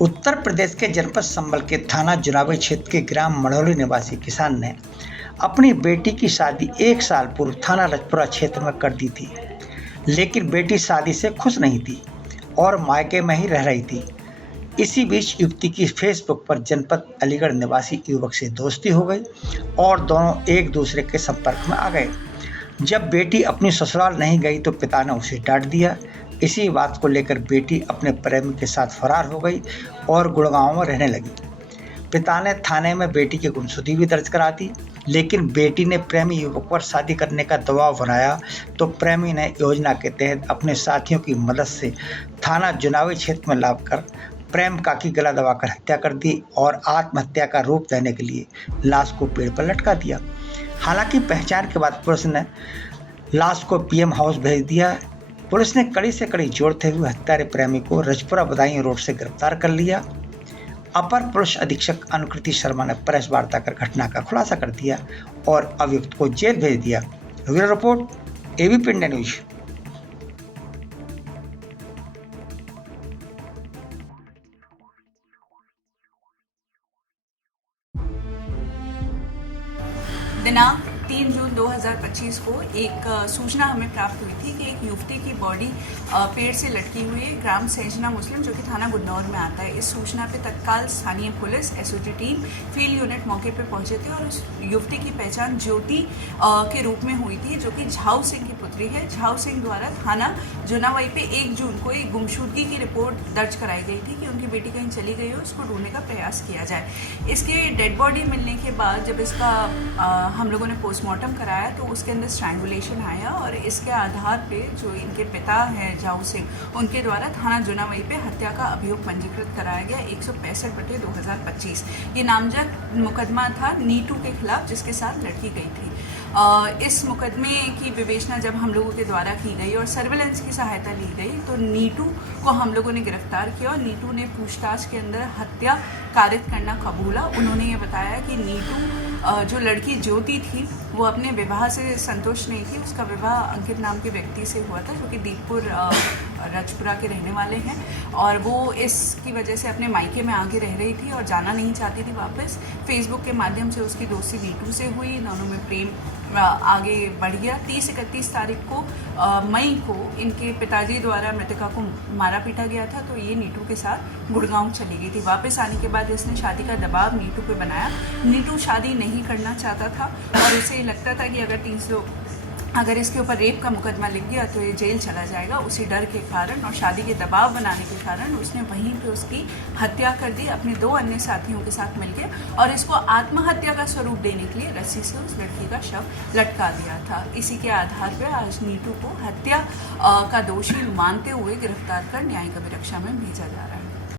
उत्तर प्रदेश के जनपद संभल के थाना जुनागढ़ क्षेत्र के ग्राम मढ़ौली निवासी किसान ने अपनी बेटी की शादी 1 साल पूर्व थाना रजपुरा क्षेत्र में कर दी थी, लेकिन बेटी शादी से खुश नहीं थी और मायके में ही रह रही थी। इसी बीच युवती की फेसबुक पर जनपद अलीगढ़ निवासी युवक से दोस्ती हो गई और दोनों एक दूसरे के संपर्क में आ गए। जब बेटी अपनी ससुराल नहीं गई तो पिता ने उसे डांट दिया। इसी बात को लेकर बेटी अपने प्रेमी के साथ फरार हो गई और गुड़गांव में रहने लगी। पिता ने थाने में बेटी की गुमशुदगी भी दर्ज करा दी, लेकिन बेटी ने प्रेमी युवक पर शादी करने का दबाव बनाया तो प्रेमी ने योजना के तहत अपने साथियों की मदद से थाना जुनागढ़ क्षेत्र में लाकर प्रेमिका की गला दबाकर हत्या कर दी और आत्महत्या का रूप देने के लिए लाश को पेड़ पर लटका दिया। हालांकि पहचान के बाद पुलिस ने लाश को पीएम हाउस भेज दिया। पुलिस ने कड़ी से कड़ी जोड़ते हुए हत्यारे प्रेमी को रजपुरा बदायूं रोड से गिरफ्तार कर लिया। अपर पुलिस अधीक्षक अनुकृति शर्मा ने प्रेस वार्ता कर घटना का खुलासा कर दिया और अभियुक्त को जेल भेज दिया। Bureau report ABP India news. दिनांक 3 जून 2025 को एक सूचना हमें प्राप्त हुई थी कि एक युवती की बॉडी पेड़ से लटकी हुई है ग्राम सैजना मुस्लिम जो कि थाना गुन्नौर में आता है। इस सूचना पे तत्काल स्थानीय police SOG team field unit मौके पे पहुंचे थे और उस युवती की पहचान ज्योति के रूप में हुई थी, जो कि झाऊ सिंह की पुत्री है। झाऊ सिंह द्वारा थाना जुनावई पे 1 जून को एक गुमशुदगी की रिपोर्ट दर्ज कराई गई थी कि उनकी बेटी कहीं चली गई हो, उसको ढूंढने का प्रयास किया जाए। इसके डेड बॉडी मिलने के बाद जब इसका हम लोगों ने पोस्टमार्टम कराया तो उसके अंदर स्ट्रैंगुलेशन आया और इसके आधार पे जो इनके पिता हैं झाऊ सिंह, उनके द्वारा थाना जुनावई पे हत्या का अभियोग पंजीकृत कराया गया 165/2025। ये नामजद मुकदमा था नीटू के खिलाफ जिसके साथ लड़की गई थी। इस मुकदमे की विवेचना जब हम लोगों के द्वारा की गई और सर्विलेंस की सहायता ली गई तो नीटू को हम लोगों ने गिरफ्तार किया और नीटू ने पूछताछ के अंदर हत्या कारित करना कबूला। उन्होंने ये बताया कि नीटू जो लड़की ज्योति थी वो अपने विवाह से संतुष्ट नहीं थी। उसका विवाह अंकित नाम के व्यक्ति से हुआ था जो कि दीपपुर रजपुरा के रहने वाले हैं और वो इसकी वजह से अपने मायके में आगे रह रही थी और जाना नहीं चाहती थी वापस। फेसबुक के माध्यम से उसकी दोस्ती नीटू से हुई, दोनों में प्रेम आगे बढ़ गया। 30-31 तारीख को मई को इनके पिताजी द्वारा मृतका को मारा पीटा गया था तो ये नीटू के साथ गुड़गांव चली गई थी। वापस आने के बाद इसने शादी का दबाव नीटू पे बनाया। नीटू शादी नहीं करना चाहता था और उसे लगता था कि अगर इसके ऊपर रेप का मुकदमा लिख गया तो ये जेल चला जाएगा। उसी डर के कारण और शादी के दबाव बनाने के कारण उसने वहीं पे उसकी हत्या कर दी अपने 2 अन्य साथियों के साथ मिलकर और इसको आत्महत्या का स्वरूप देने के लिए रस्सी से उस लड़की का शव लटका दिया था। इसी के आधार पर आज नीटू को हत्या का दोषी मानते हुए गिरफ्तार कर न्यायिक अभिरक्षा में भेजा जा रहा है।